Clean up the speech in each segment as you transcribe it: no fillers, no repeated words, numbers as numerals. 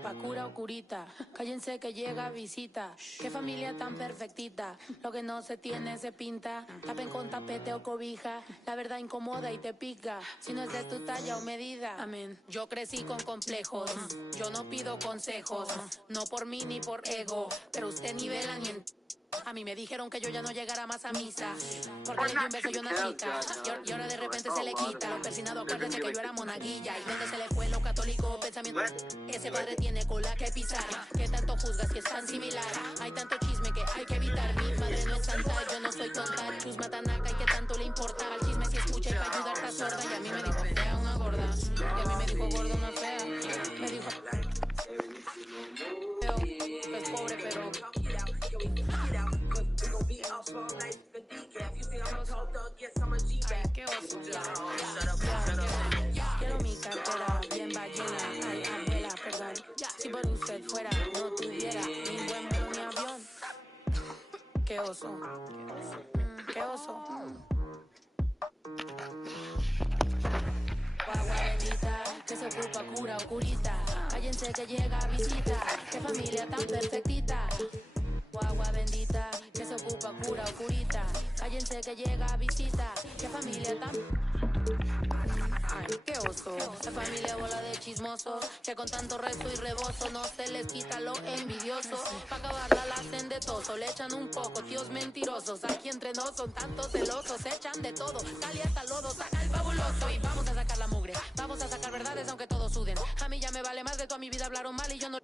ocupa? Cura o curita. Cállense que llega visita. Qué familia tan perfectita. Lo que no se tiene se pinta. Tapen con tapete o cobija. La verdad incomoda y te pica. Si no es de tu talla o medida. Amén. Yo crecí con complejos. Yo no pido consejos. No por mí ni por ego. Pero usted nivela ni en... A mí me dijeron que yo ya no llegara más a misa, porque le di un beso y una chica, y ahora de repente se le quita. Lo persinado, acuérdese que yo era monaguilla, y donde se le fue lo católico pensamiento. Ese padre tiene cola que pisar, que tanto juzgas que es tan similar. Hay tanto chisme que hay que evitar. Mi madre no es santa, yo no soy tonta. Chus matanaca y que tanto le importa. Al chisme si escucha y para ayudar está sorda. Y a mí me dijo fea una gorda, y a mí me dijo gorda una fea. Me dijo feo, que es pobre pero... Qué oso. Quiero mi cartera bien ballena. Ay, abuela, perdón. Si por usted fuera, no tuviera ni buen vuelo ni avión. Qué oso. Qué oso. Agua bendita, que se ocupa cura o curita. Cállense que llega visita. Qué familia tan perfectita. Agua bendita, que se ocupa cura o curita. Cállense que llega visita. Qué familia tan... Ay, qué oso. La familia bola de chismosos, que con tanto resto y rebozo no se les quita lo envidioso. Pa' acabarla la hacen de toso, le echan un poco, tíos mentirosos. Aquí entre nos son tantos celosos, echan de todo, sale hasta lodo, saca el fabuloso. Y vamos a sacar la mugre, vamos a sacar verdades aunque todos suden. A mí ya me vale más de toda mi vida hablaron mal y yo no...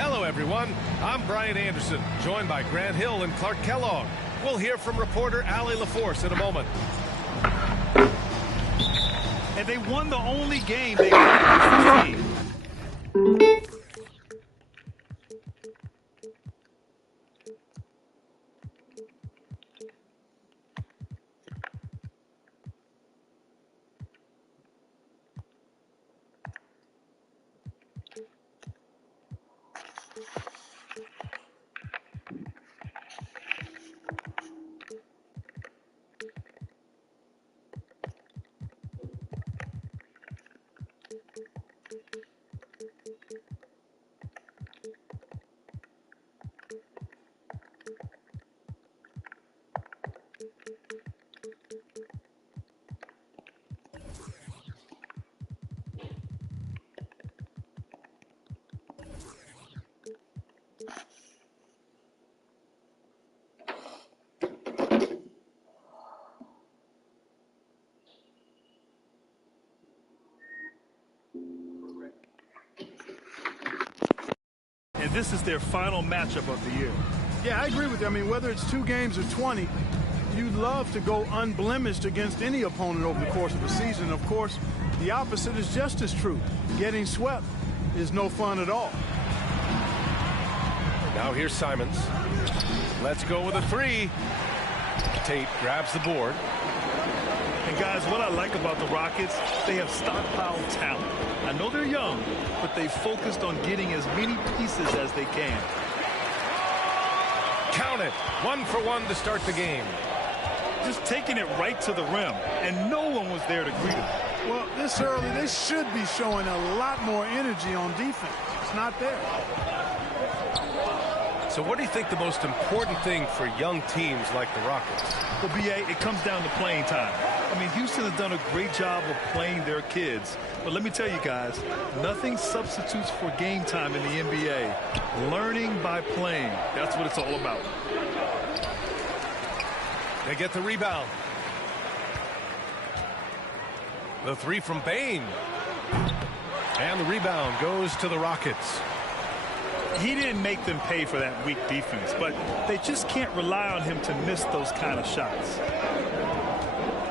Hello, everyone. I'm Brian Anderson, joined by Grant Hill and Clark Kellogg. We'll hear from reporter Allie LaForce in a moment. And they won the only game they got against the team. And this is their final matchup of the year. Yeah, I agree with you. I mean, whether it's 2 games or 20, you'd love to go unblemished against any opponent over the course of a season. Of course, the opposite is just as true. Getting swept is no fun at all. Now here's Simons. Let's go with a 3. Tate grabs the board. And guys, what I like about the Rockets, they have stockpiled talent. I know they're young, but they focused on getting as many pieces as they can. Count it. 1 for 1 to start the game. Just taking it right to the rim, and no one was there to greet him. Well, this early, they should be showing a lot more energy on defense. It's not there. So what do you think the most important thing for young teams like the Rockets? Well, B.A., it comes down to playing time. I mean, Houston has done a great job of playing their kids. But let me tell you guys, nothing substitutes for game time in the NBA. Learning by playing. That's what it's all about. They get the rebound. The 3 from Bane. And the rebound goes to the Rockets. He didn't make them pay for that weak defense, but they just can't rely on him to miss those kind of shots.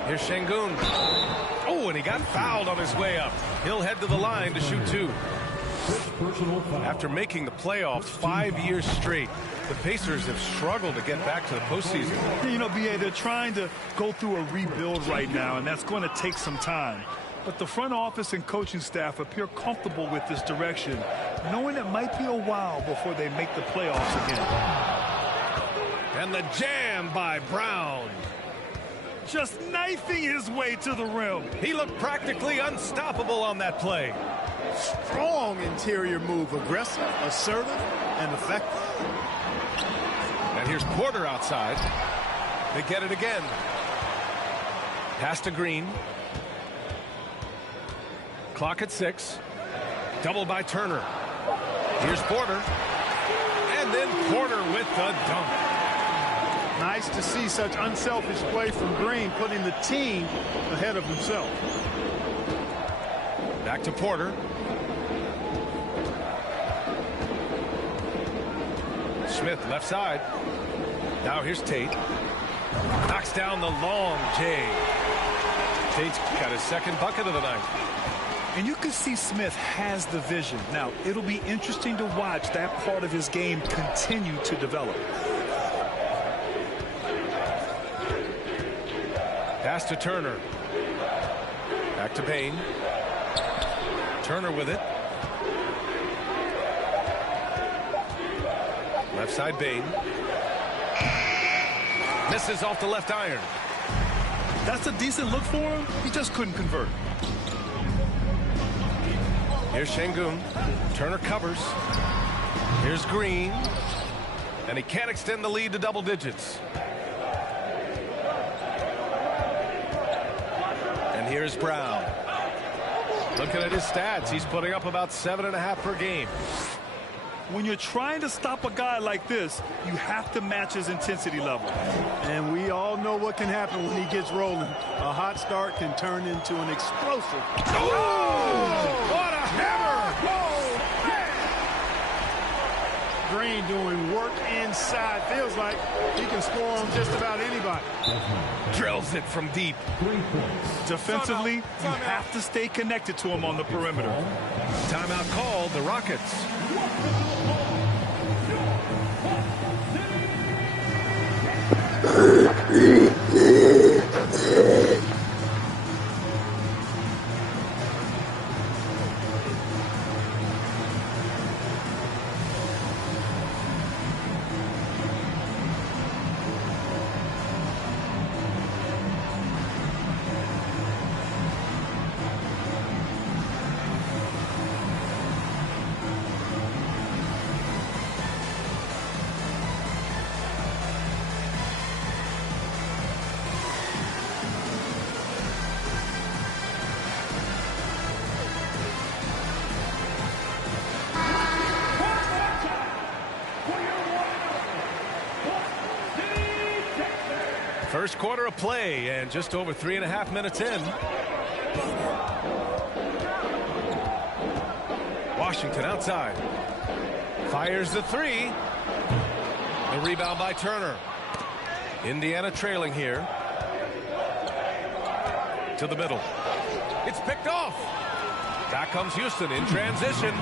Here's Şengün. Oh, and he got fouled on his way up. He'll head to the line to shoot 2. After making the playoffs 5 years straight, the Pacers have struggled to get back to the postseason. You know, B.A., they're trying to go through a rebuild right now, and that's going to take some time. But the front office and coaching staff appear comfortable with this direction, knowing it might be a while before they make the playoffs again. And the jam by Brown. Just knifing his way to the rim. He looked practically unstoppable on that play. Strong interior move, aggressive, assertive, and effective. And here's Porter outside. They get it again. Pass to Green. Clock at 6. Double by Turner. Here's Porter. And then Porter with the dunk. Nice to see such unselfish play from Green, putting the team ahead of himself. Back to Porter. Smith left side. Now here's Tate. Knocks down the long J. Tate's got his second bucket of the night. And you can see Smith has the vision. Now, it'll be interesting to watch that part of his game continue to develop. Pass to Turner. Back to Payne. Turner with it. Left side Payne. Misses off the left iron. That's a decent look for him. He just couldn't convert. Here's Şengün. Turner covers. Here's Green. And he can't extend the lead to double digits. And here's Brown. Looking at his stats, he's putting up about 7.5 per game. When you're trying to stop a guy like this, you have to match his intensity level. And we all know what can happen when he gets rolling. A hot start can turn into an explosive. Oh! What a hammer! Whoa! Green doing work inside. Feels like he can score on just about anybody. Drills it from deep. Defensively, you have to stay connected to him on the perimeter. Timeout called, the Rockets. First quarter of play and just over 3.5 minutes in. Washington outside. Fires the three. The rebound by Turner. Indiana trailing here. To the middle. It's picked off. Back comes Houston in transition.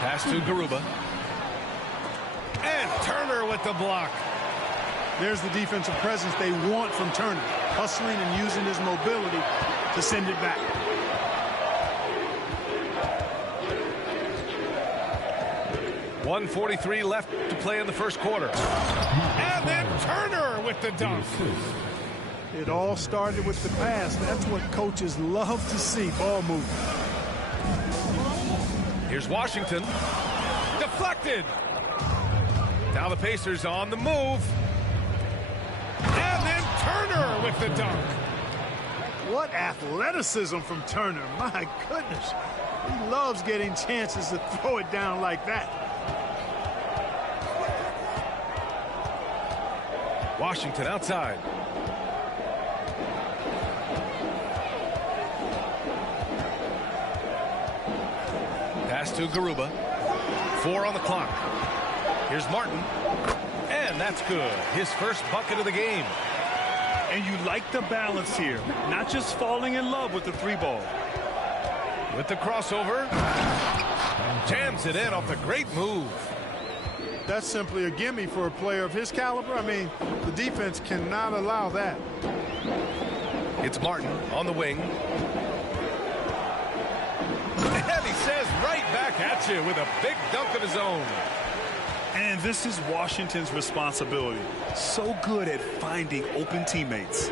Pass to Garuba. And Turner with the block. There's the defensive presence they want from Turner. Hustling and using his mobility to send it back. .143 left to play in the first quarter. And then Turner with the dunk. It all started with the pass. That's what coaches love to see. Ball movement. Here's Washington. Deflected. Now the Pacers on the move. And then Turner with the dunk. What athleticism from Turner. My goodness. He loves getting chances to throw it down like that. Washington outside. Pass to Garuba. 4 on the clock. Here's Martin. And that's good. His first bucket of the game. And you like the balance here. Not just falling in love with the three ball. With the crossover. Jams it in off the great move. That's simply a gimme for a player of his caliber. I mean, the defense cannot allow that. It's Martin on the wing. And he says right back at you with a big dunk of his own. And this is Washington's responsibility. So good at finding open teammates.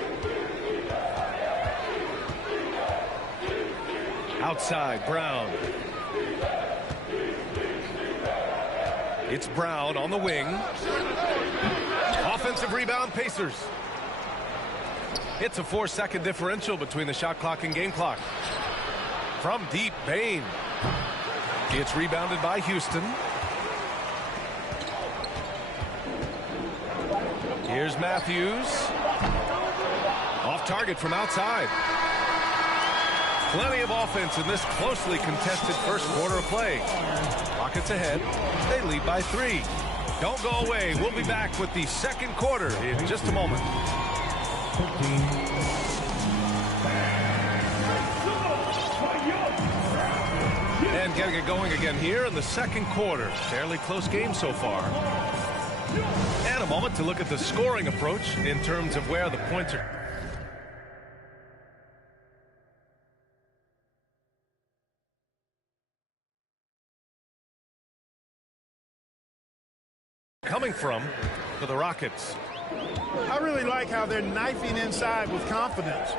Outside, Brown. It's Brown on the wing. Offensive rebound, Pacers. It's a 4-second differential between the shot clock and game clock. From deep, Bain. It's rebounded by Houston. Here's Matthews. Off target from outside. Plenty of offense in this closely contested first quarter of play. Rockets ahead. They lead by 3. Don't go away. We'll be back with the second quarter in just a moment. And getting it going again here in the second quarter. Fairly close game so far. And a moment to look at the scoring approach in terms of where the points are coming from for the Rockets. I really like how they're knifing inside with confidence,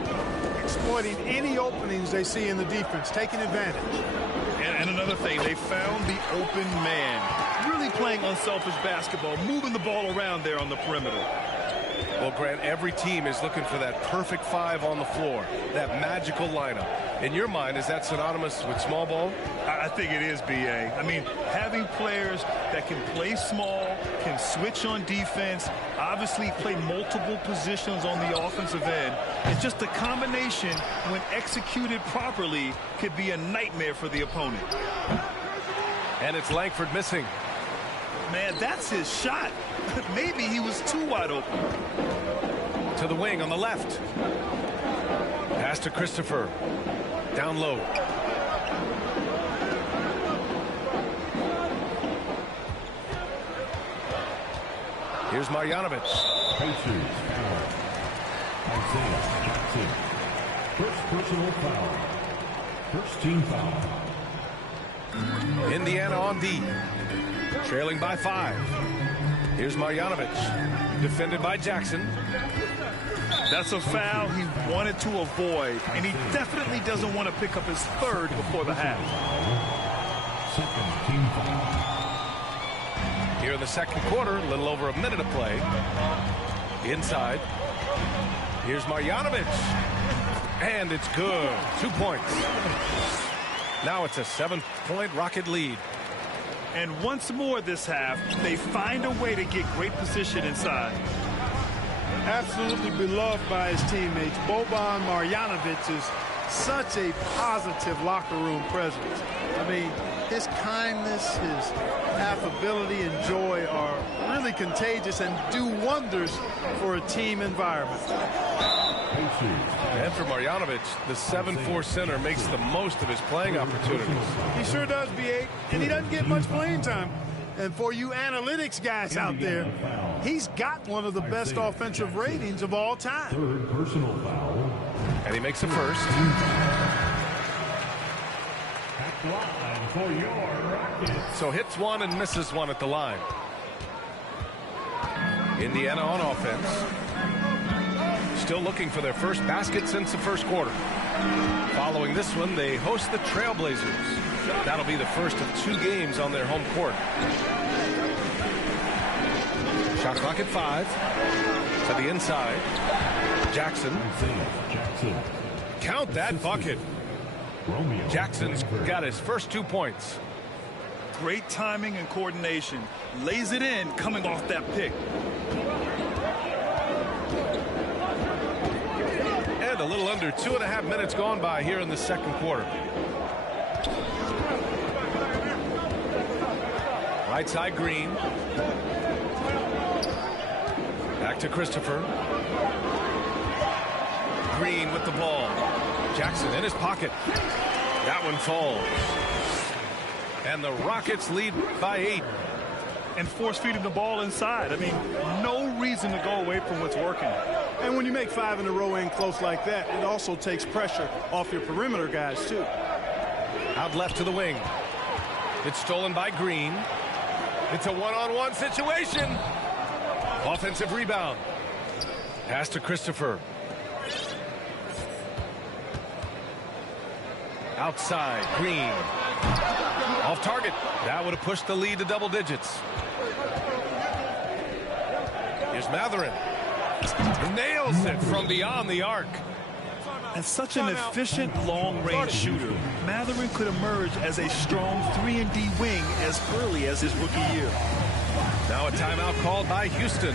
exploiting any openings they see in the defense, taking advantage. And another thing, they found the open man. Really playing unselfish basketball, moving the ball around there on the perimeter. Well, Grant, every team is looking for that perfect 5 on the floor, that magical lineup. In your mind, is that synonymous with small ball? I think it is, B.A. I mean, having players that can play small, can switch on defense, obviously play multiple positions on the offensive end. It's just a combination, when executed properly, could be a nightmare for the opponent. And it's Langford missing. Man, that's his shot. Maybe he was too wide open. To the wing on the left. Pass to Christopher. Down low. Here's Marjanovic. Pacers foul. Isaiah Jackson. First personal foul. First team foul. Indiana on D. Trailing by 5. Here's Marjanovic. Defended by Jackson. That's a foul he wanted to avoid, and he definitely doesn't want to pick up his third before the half. Second team foul. Here in the second quarter, a little over a minute of play. Inside. Here's Marjanovic. And it's good. 2 points. Now it's a 7-point Rocket lead. And once more this half, they find a way to get great position inside. Absolutely beloved by his teammates. Boban Marjanovic is such a positive locker room presence. I mean, his kindness, his affability and joy are really contagious and do wonders for a team environment. And for Marjanovic, the 7'4" center makes the most of his playing opportunities. He sure does, B8, and he doesn't get much playing time. And for you analytics guys out there, he's got one of the best offensive ratings of all time. Third personal foul. And he makes the first. Back line for your Rockets. So hits one and misses one at the line. Indiana on offense. Still looking for their first basket since the first quarter. Following this one, they host the Trailblazers. That'll be the first of 2 games on their home court. Shot clock at 5. To the inside. Jackson. Count that bucket. Jackson's got his first 2 points. Great timing and coordination. Lays it in coming off that pick. And a little under 2.5 minutes gone by here in the second quarter. Right side, Green. Back to Christopher. Green with the ball. Jackson in his pocket. That one falls. And the Rockets lead by 8. And force feeding the ball inside. I mean, no reason to go away from what's working. And when you make 5 in a row in close like that, it also takes pressure off your perimeter guys, too. Out left to the wing. It's stolen by Green. It's a one-on-one situation. Offensive rebound. Pass to Christopher. Outside, Green. Off target. That would have pushed the lead to double digits. Here's Matherin. Nails it from beyond the arc. And such an efficient long-range shooter, Matherin could emerge as a strong 3-and-D wing as early as his rookie year. Now a timeout called by Houston.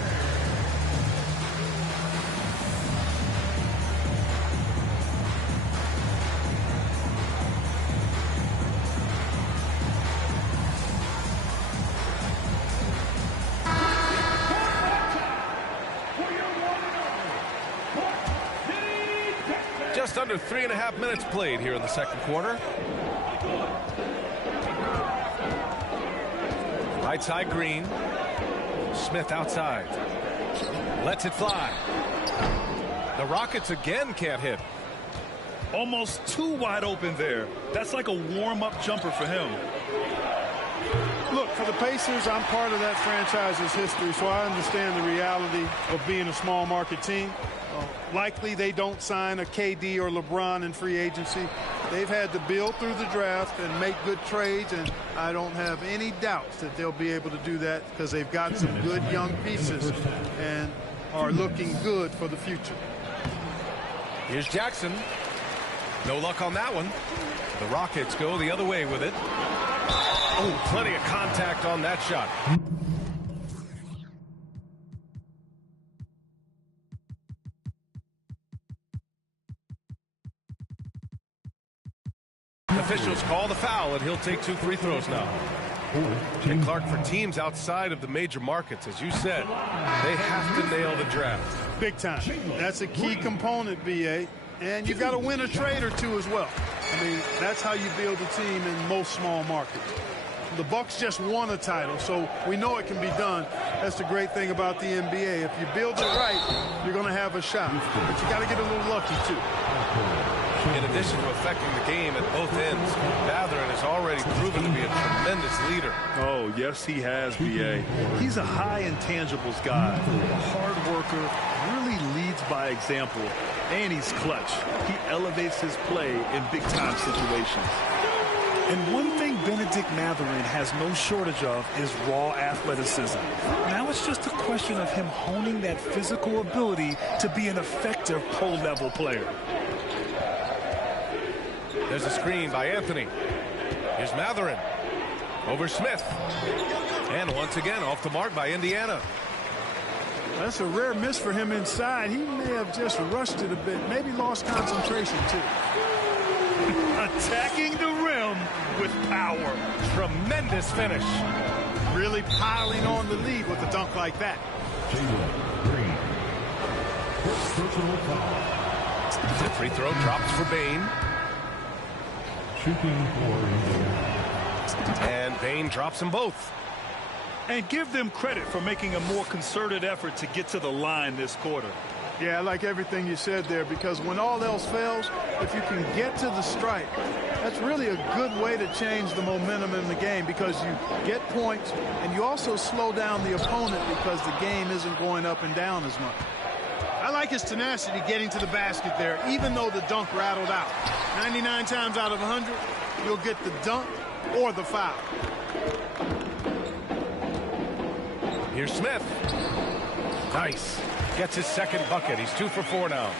Just under 3.5 minutes played here in the second quarter. Right side, Green. Smith outside. Lets it fly. The Rockets again can't hit. Almost too wide open there. That's like a warm-up jumper for him. Look, for the Pacers, I'm part of that franchise's history, so I understand the reality of being a small market team. Likely they don't sign a KD or LeBron in free agency. They've had to build through the draft and make good trades, and I don't have any doubts that they'll be able to do that because they've got some good young pieces and are looking good for the future. Here's Jackson. No luck on that one. The Rockets go the other way with it. Oh, plenty of contact on that shot. Officials call the foul, and he'll take 2 free throws now. And Clark, for teams outside of the major markets, as you said, they have to nail the draft. Big time. That's a key component, B.A. And you've got to win a trade or two as well. I mean, that's how you build a team in most small markets. The Bucks just won a title, so we know it can be done. That's the great thing about the NBA. If you build it right, you're going to have a shot. But you got to get a little lucky, too. In addition to affecting the game at both ends, Matherin has already proven to be a tremendous leader. Oh, yes, he has, B.A. He's a high intangibles guy, a hard worker, really leads by example, and he's clutch. He elevates his play in big-time situations. And one thing Benedict Matherin has no shortage of is raw athleticism. Now it's just a question of him honing that physical ability to be an effective pro-level player. There's a screen by Anthony. Here's Matherin. Over Smith. And once again off the mark by Indiana. That's a rare miss for him inside. He may have just rushed it a bit. Maybe lost concentration, too. Attacking the rim with power. Tremendous finish. Really piling on the lead with a dunk like that. Green. Personal foul. The free throw drops for Bane. Shooting for And Bane drops them both. And give them credit for making a more concerted effort to get to the line this quarter. Yeah, I like everything you said there, because when all else fails, if you can get to the stripe, that's really a good way to change the momentum in the game, because you get points and you also slow down the opponent because the game isn't going up and down as much. I like his tenacity getting to the basket there, even though the dunk rattled out. 99 times out of 100, you'll get the dunk or the foul. Here's Smith. Nice. Gets his second bucket. He's 2 for 4 now.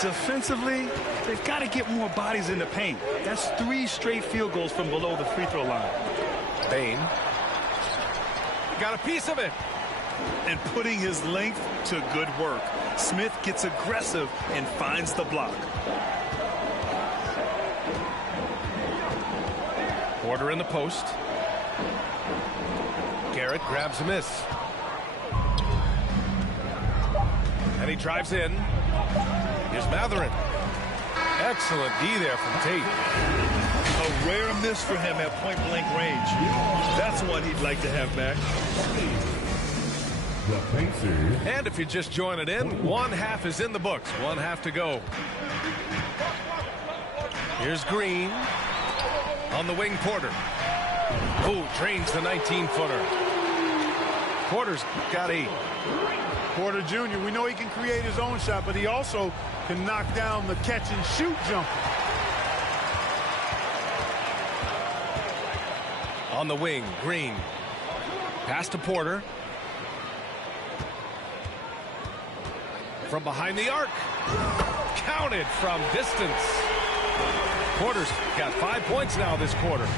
Defensively, they've got to get more bodies in the paint. That's 3 straight field goals from below the free throw line. Bane. Got a piece of it. And putting his length to good work. Smith gets aggressive and finds the block. Porter in the post. Garrett grabs a miss. And he drives in. Here's Matherin. Excellent D there from Tate. A rare miss for him at point-blank range. That's one he'd like to have back. the Pacers. And if you're just joining in, one half is in the books. One half to go. Here's Green. On the wing, Porter. Oh, drains the 19-footer. Porter's got 8. Porter Jr., we know he can create his own shot, but he also can knock down the catch-and-shoot jumper. On the wing, Green. Pass to Porter. From behind the arc. Counted from distance. Porter's got 5 points now this quarter.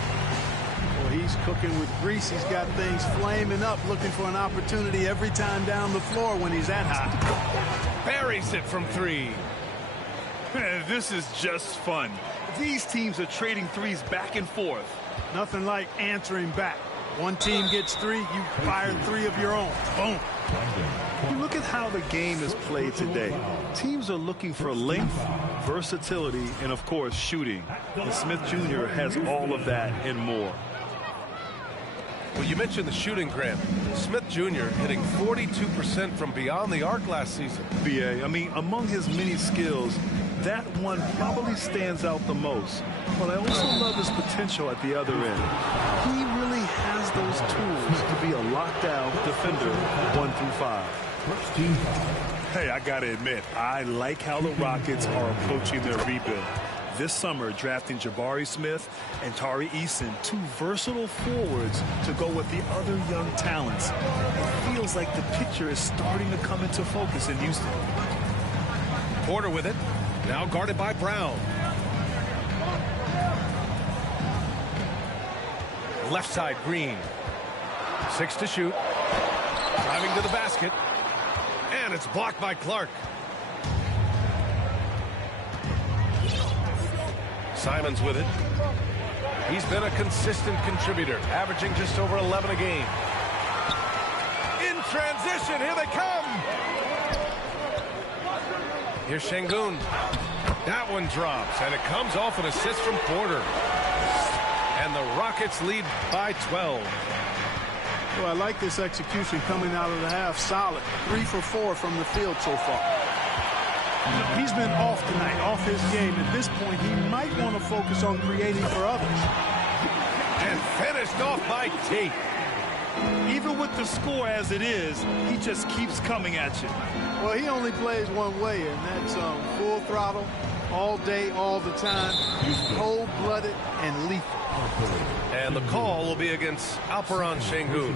Well, he's cooking with grease. He's got things flaming up, looking for an opportunity every time down the floor when he's that hot. Buries it from three. Man, this is just fun. These teams are trading threes back and forth. Nothing like answering back. One team gets three, you fire three of your own. Boom. You look at how the game is played today. Teams are looking for length, versatility, and, of course, shooting. And Smith Jr. has all of that and more. Well, you mentioned the shooting, Graham. Smith Jr. hitting 42% from beyond the arc last season. BA, I mean, among his many skills, that one probably stands out the most. But I also love his potential at the other end. He really has those tools to be a lockdown defender 1 through 5. Hey, I got to admit, I like how the Rockets are approaching their rebuild. This summer, drafting Jabari Smith and Tari Eason, two versatile forwards to go with the other young talents. It feels like the picture is starting to come into focus in Houston. Porter with it. Now guarded by Brown. Left side, Green. 6 to shoot. Driving to the basket. And it's blocked by Clark. Simons with it. He's been a consistent contributor, averaging just over 11 a game. In transition, here they come. Here's Şengün. That one drops, and it comes off an assist from Porter. And the Rockets lead by 12. Well, I like this execution coming out of the half. Solid. 3 for 4 from the field so far. He's been off tonight, off his game. At this point, he might want to focus on creating for others. And finished off by Tate. Even with the score as it is, he just keeps coming at you. Well, he only plays one way, and that's full throttle, all day, all the time. He's cold-blooded and lethal. And the call will be against Alperen Şengün.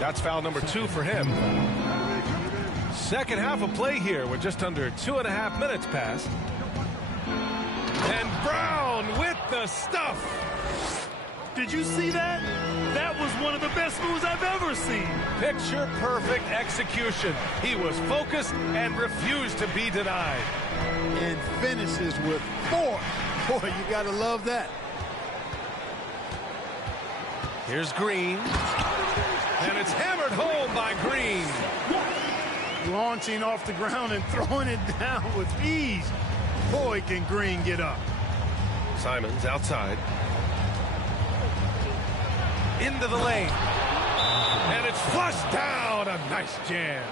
That's foul number 2 for him. Second half of play here with just under 2.5 minutes passed. And Brown with the stuff. Did you see that? That was one of the best moves I've ever seen. Picture perfect execution. He was focused and refused to be denied. And finishes with 4. Boy, you got to love that. Here's Green. And it's hammered home by Green. Launching off the ground and throwing it down with ease. Boy, can Green get up. Simons outside. Into the lane. And it's flushed down. A nice jam.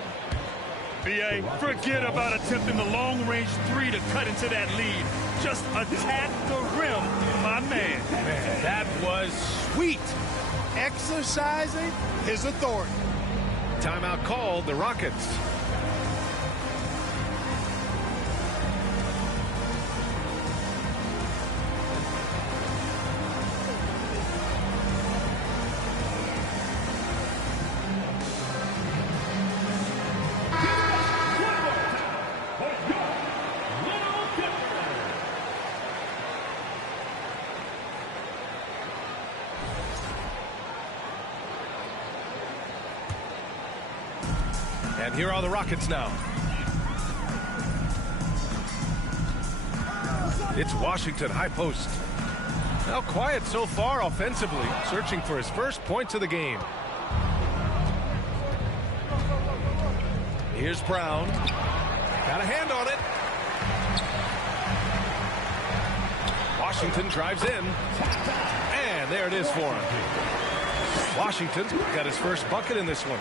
BA, forget about attempting the long-range 3 to cut into that lead. Just attack the rim, my man. Man, that was sweet. Exercising his authority. Timeout called, the Rockets. And here are the Rockets now. It's Washington, high post. Now quiet so far offensively, searching for his first points of the game. Here's Brown. Got a hand on it. Washington drives in. And there it is for him. Washington got his first bucket in this one.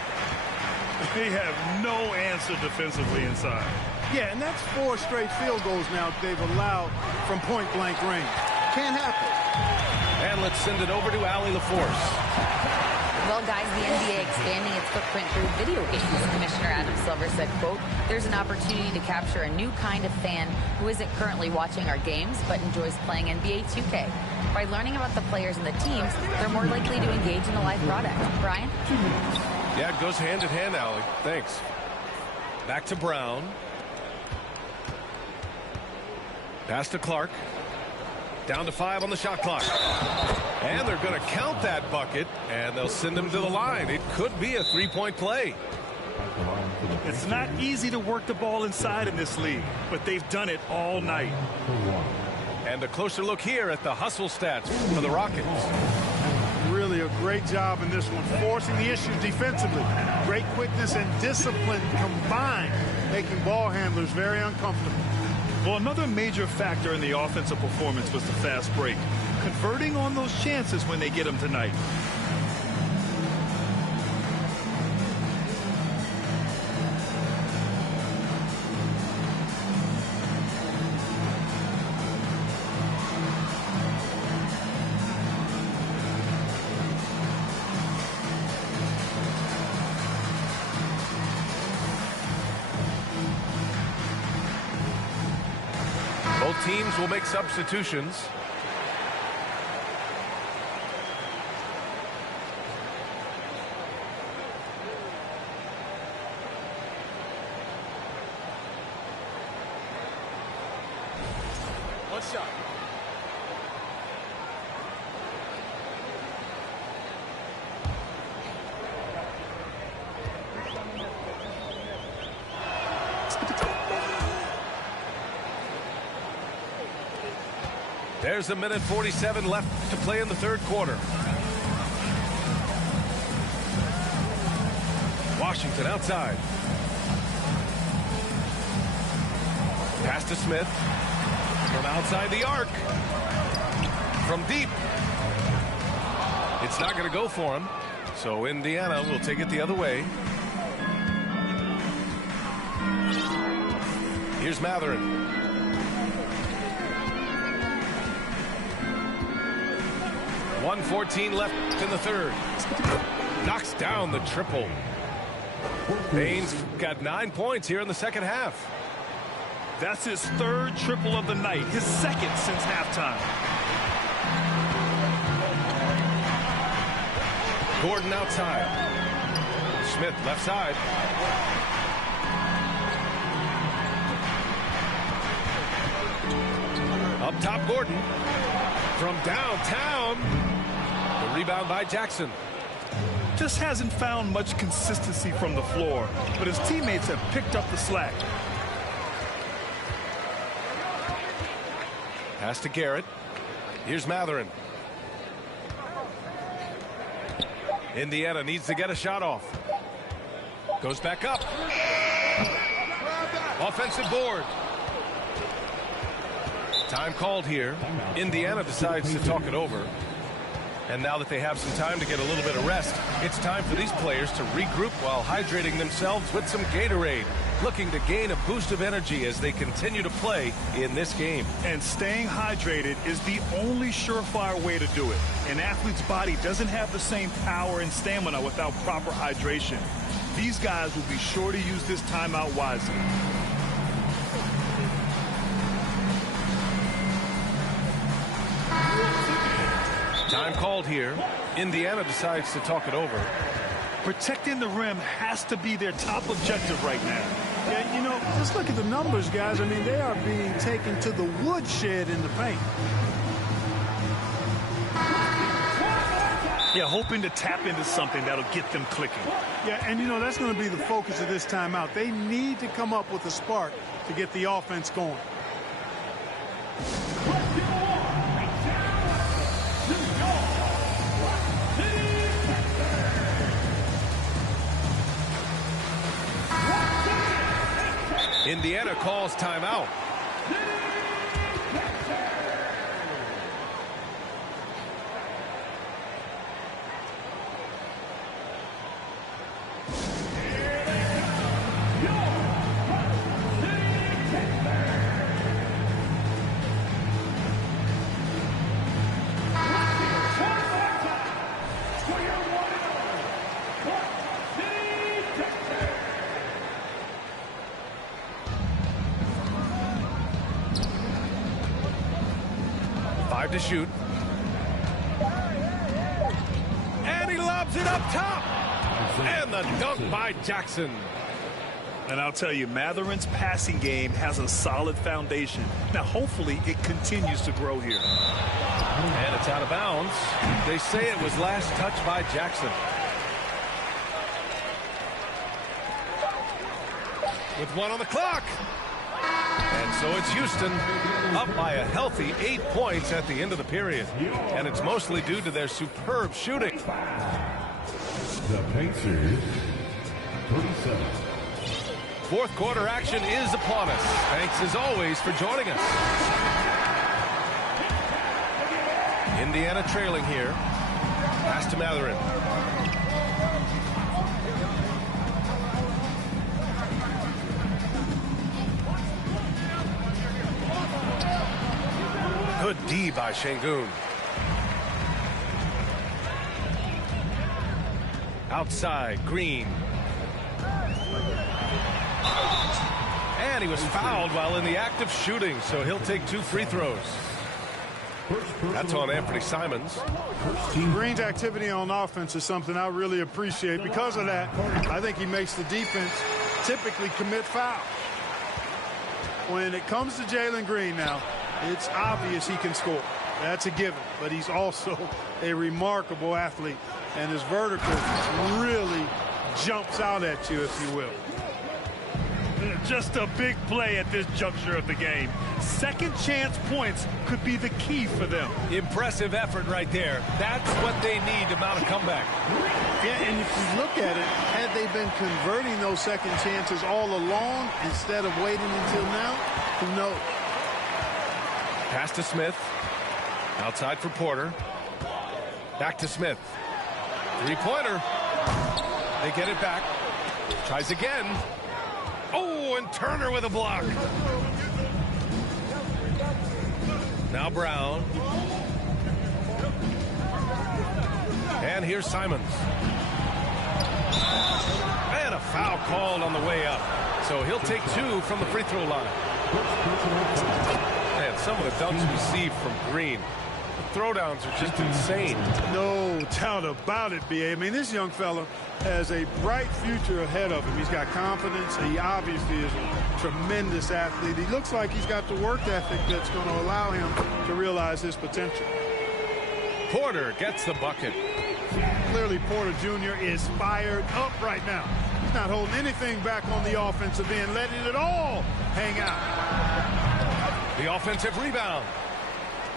They have no answer defensively inside. Yeah, and that's 4 straight field goals now they've allowed from point-blank range. Can't happen. And And let's send it over to Allie LaForce. Well, guys, the NBA expanding its footprint through video games. Commissioner Adam Silver said, quote, "There's an opportunity to capture a new kind of fan who isn't currently watching our games but enjoys playing NBA 2K. By learning about the players and the teams, they're more likely to engage in the live product." Brian? Yeah, it goes hand in hand, Allie. Thanks. Back to Brown. Pass to Clark. Down to 5 on the shot clock. And they're going to count that bucket, and they'll send him to the line. It could be a three-point play. It's not easy to work the ball inside in this league, but they've done it all night. And a closer look here at the hustle stats for the Rockets. Really a great job in this one, forcing the issues defensively. Great quickness and discipline combined, making ball handlers very uncomfortable. Well, another major factor in the offensive performance was the fast break. Converting on those chances when they get them tonight. Both teams will make substitutions. One shot. There's a minute 47 left to play in the third quarter. Washington outside. Pass to Smith. From outside the arc. From deep. It's not going to go for him. So Indiana will take it the other way. Here's Matherin. 1:14 left in the third. Knocks down the triple. Baines got 9 points here in the second half. That's his third triple of the night, his second since halftime. Gordon outside. Smith left side. Up top, Gordon. From downtown. The rebound by Jackson. Just hasn't found much consistency from the floor, but his teammates have picked up the slack. Pass to Garrett. Here's Matherin. Indiana needs to get a shot off. Goes back up. Offensive board. Time called here. Indiana decides to talk it over. And now that they have some time to get a little bit of rest, it's time for these players to regroup while hydrating themselves with some Gatorade, looking to gain a boost of energy as they continue to play in this game. And staying hydrated is the only surefire way to do it. An athlete's body doesn't have the same power and stamina without proper hydration. These guys will be sure to use this timeout wisely. Time called here. Indiana decides to talk it over. Protecting the rim has to be their top objective right now. Yeah, you know, just look at the numbers, guys. I mean, they are being taken to the woodshed in the paint. Yeah, hoping to tap into something that'll get them clicking. Yeah, and you know, that's going to be the focus of this timeout. They need to come up with a spark to get the offense going. Indiana calls timeout. 5 to shoot. And he lobs it up top. And the dunk by Jackson. And I'll tell you, Matherin's passing game has a solid foundation. Now, hopefully, it continues to grow here. And it's out of bounds. They say it was last touched by Jackson. With 1 on the clock. And so it's Houston up by a healthy 8 points at the end of the period. And it's mostly due to their superb shooting. The Pacers, 37. Fourth quarter action is upon us. Thanks as always for joining us. Indiana trailing here. Pass to Matherin. Good D by Şengün. Outside, Green. And he was fouled while in the act of shooting, so he'll take 2 free throws. That's on Anthony Simons. Green's activity on offense is something I really appreciate. Because of that, I think he makes the defense typically commit foul. When it comes to Jalen Green now, it's obvious he can score. That's a given. But he's also a remarkable athlete. And his vertical really jumps out at you, if you will. Just a big play at this juncture of the game. Second chance points could be the key for them. Impressive effort right there. That's what they need to mount a comeback. Yeah, and if you look at it, had they been converting those second chances all along instead of waiting until now, who knows? Pass to Smith. Outside for Porter. Back to Smith. Three-pointer. They get it back. Tries again. Oh, and Turner with a block. Now Brown. And here's Simons. And a foul called on the way up. So he'll take 2 from the free throw line. And some of the dunks received from Green. The throwdowns are just insane. No doubt about it, B.A. I mean, this young fella has a bright future ahead of him. He's got confidence. He obviously is a tremendous athlete. He looks like he's got the work ethic that's going to allow him to realize his potential. Porter gets the bucket. Clearly, Porter Jr. is fired up right now. He's not holding anything back on the offensive end, letting it all hang out. The offensive rebound.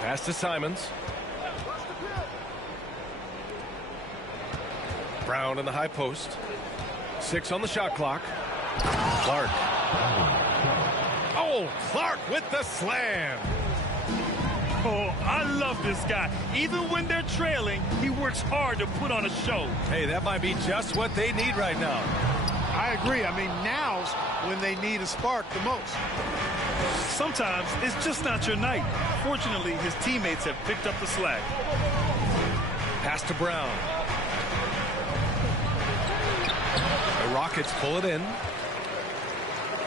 Pass to Simons. Brown in the high post. 6 on the shot clock. Clark. Oh, Clark with the slam. Oh, I love this guy. Even when they're trailing, he works hard to put on a show. Hey, that might be just what they need right now. I agree. I mean, now's when they need a spark the most. Sometimes it's just not your night. Fortunately, his teammates have picked up the slack. Pass to Brown. The Rockets pull it in.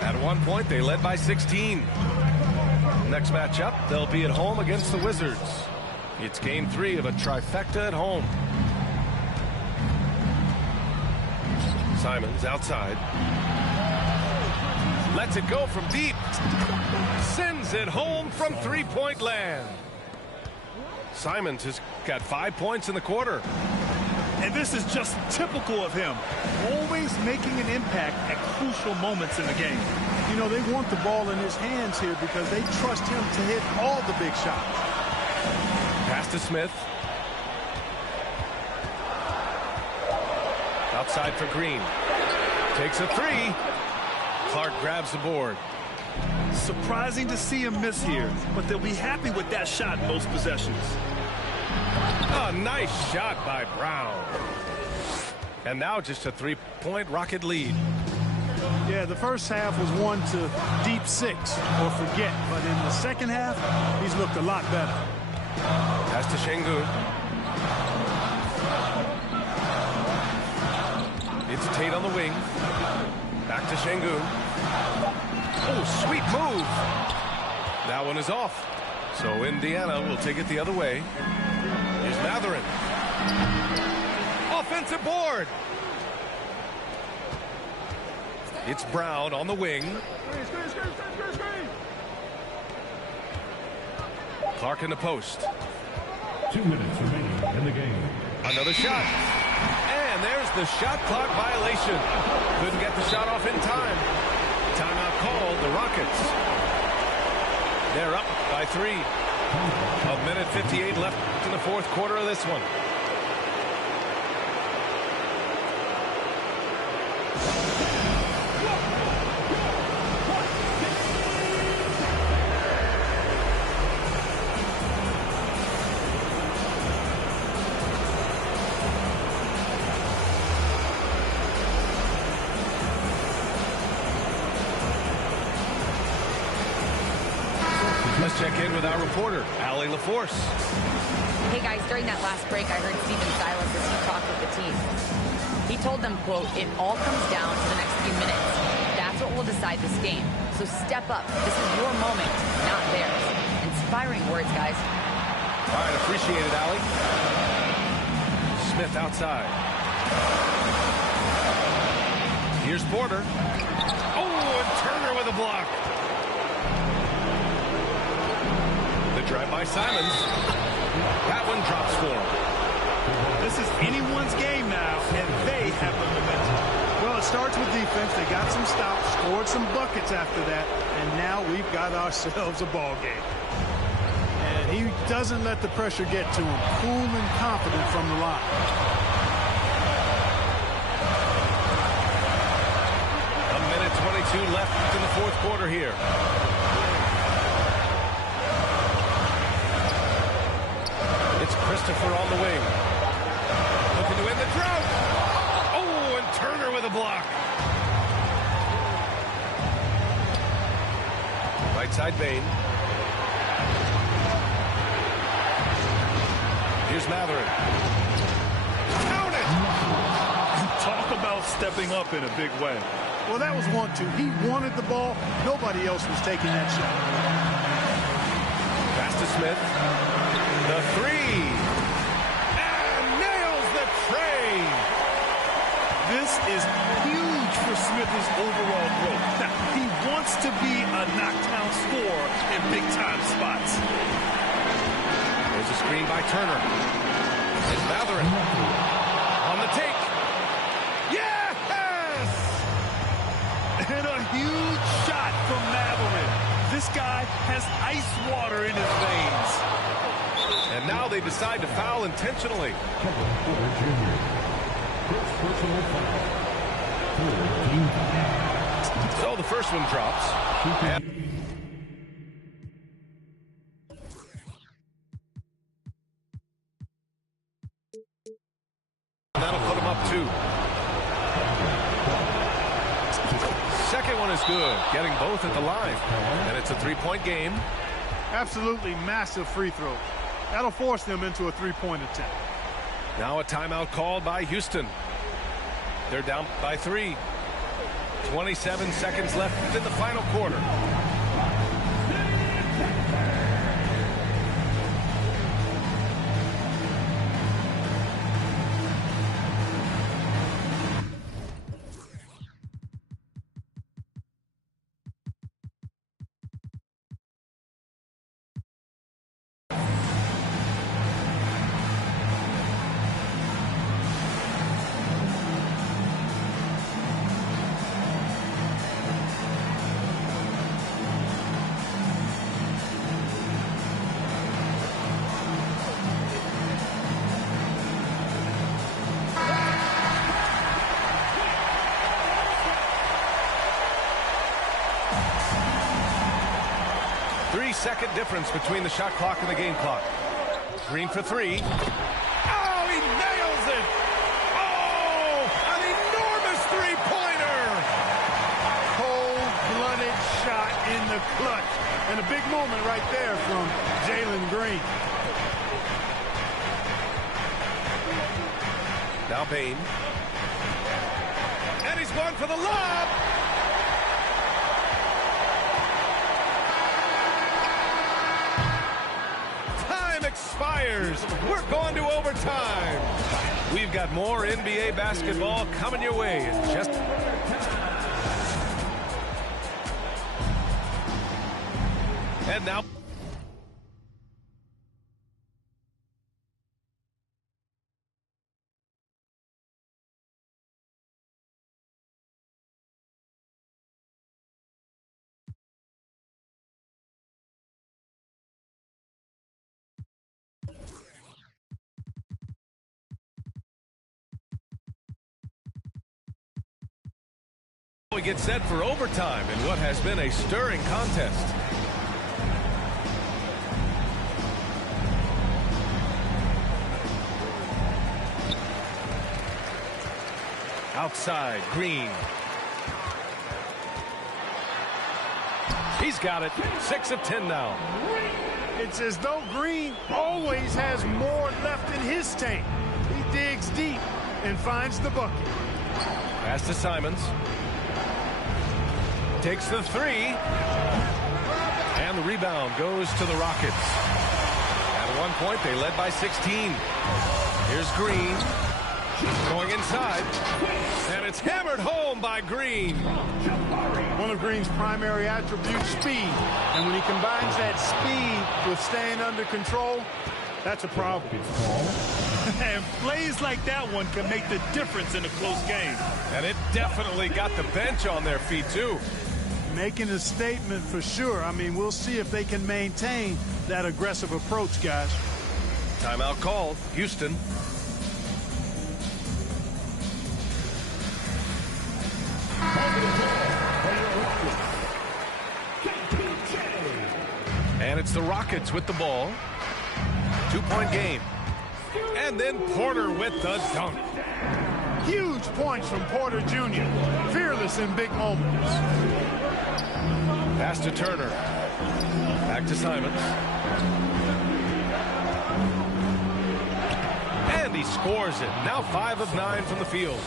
At one point, they led by 16. Next matchup, they'll be at home against the Wizards. It's game 3 of a trifecta at home. Simons outside. Lets it go from deep. Sends it home from three-point land. Simons has got 5 points in the quarter. And this is just typical of him. Always making an impact at crucial moments in the game. You know, they want the ball in his hands here because they trust him to hit all the big shots. Pass to Smith. Outside for Green. Takes a 3. Clark grabs the board. Surprising to see him miss here, but they'll be happy with that shot most possessions. A nice shot by Brown. And now just a 3-point Rocket lead. Yeah, the first half was 1 to deep 6 or forget. But in the second half, he's looked a lot better. Pass to Şengün. It's Tate on the wing. Back to Şengün. Oh, sweet move. That one is off. So Indiana will take it the other way. Here's Matherin. Offensive board. It's Brown on the wing. Clark in the post. 2 minutes remaining in the game. Another shot. And there's the shot clock violation. Couldn't get the shot off in time. Timeout called, the Rockets. They're up by 3. 1:58 left in the fourth quarter of this one. Let's check in with our reporter, Allie LaForce. Hey guys, during that last break, I heard Stephen Silas as he talked with the team. He told them, quote, "It all comes down to the next few minutes. That's what will decide this game. So step up. This is your moment, not theirs." Inspiring words, guys. All right, appreciate it, Allie. Smith outside. Here's Porter. Oh, and Turner with a block. Drive by Simons. That one drops for him. This is anyone's game now, and they have the momentum. Well, it starts with defense. They got some stops, scored some buckets after that, and now we've got ourselves a ball game. And he doesn't let the pressure get to him. Cool and confident from the line. A minute 22 left in the fourth quarter here. It's Christopher on the wing. Looking to win the drought. Oh, and Turner with a block. Right side Bain. Here's Matherin. Count it! Talk about stepping up in a big way. Well, that was 1-2. He wanted the ball. Nobody else was taking that shot. Pass to Smith. The three. And nails the tray. This is huge for Smith's overall growth. Now, he wants to be a knockdown scorer in big-time spots. There's a screen by Turner. It's Matherin. On the take. Yes! And a huge shot from Matherin. This guy has ice water in his veins. And now they decide to foul intentionally. So the first one drops. That'll put him up 2. Second one is good, getting both at the line. And it's a 3-point game. Absolutely massive free throw. That'll force them into a 3-point attempt. Now a timeout called by Houston. They're down by 3. 27 seconds left in the final quarter. Second difference between the shot clock and the game clock. Green for 3. Oh, he nails it! Oh, an enormous three-pointer! Cold-blooded shot in the clutch. And a big moment right there from Jalen Green. Now Bain. And he's going for the lob! fires. We're going to overtime. We've got more NBA basketball coming your way in just... And now... We get set for overtime in what has been a stirring contest. Outside, Green. He's got it. 6 of 10 now. It's as though Green always has more left in his tank. He digs deep and finds the bucket. Pass to Simons. Takes the three. And the rebound goes to the Rockets. At one point, they led by 16. Here's Green. Going inside. And it's hammered home by Green. One of Green's primary attributes, speed. And when he combines that speed with staying under control, that's a problem. And plays like that one can make the difference in a close game. And it definitely got the bench on their feet, too. Making a statement for sure. I mean, we'll see if they can maintain that aggressive approach, guys. Timeout called. Houston. And it's the Rockets with the ball. 2-point game. And then Porter with the dunk. Huge points from Porter Jr. Fearless in big moments. Pass to Turner. Back to Simons. And he scores it. Now 5 of 9 from the field.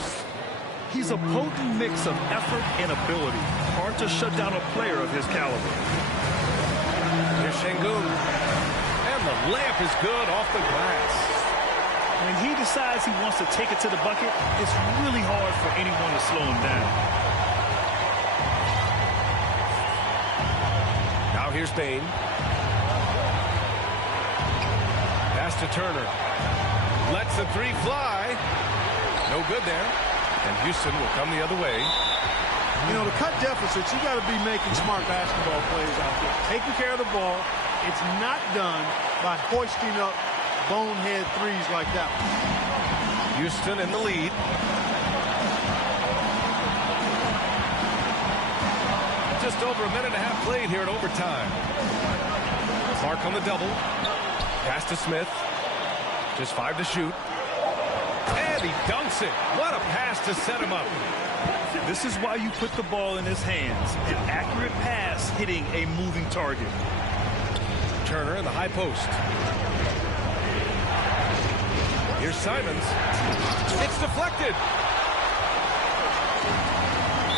He's a potent mix of effort and ability. Hard to shut down a player of his caliber. Here's Şengün. And the layup is good off the glass. When he decides he wants to take it to the bucket, it's really hard for anyone to slow him down. Now here's Bain. Pass to Turner. Lets the three fly. No good there. And Houston will come the other way. You know, to cut deficits, you got to be making smart basketball plays out there. Taking care of the ball. It's not done by hoisting up bonehead threes like that one. Houston in the lead. Just over a minute and a half played here at overtime. Clark on the double. Pass to Smith. Just 5 to shoot. And he dunks it. What a pass to set him up. This is why you put the ball in his hands. An accurate pass hitting a moving target. Turner in the high post. Here's Simons. It's deflected.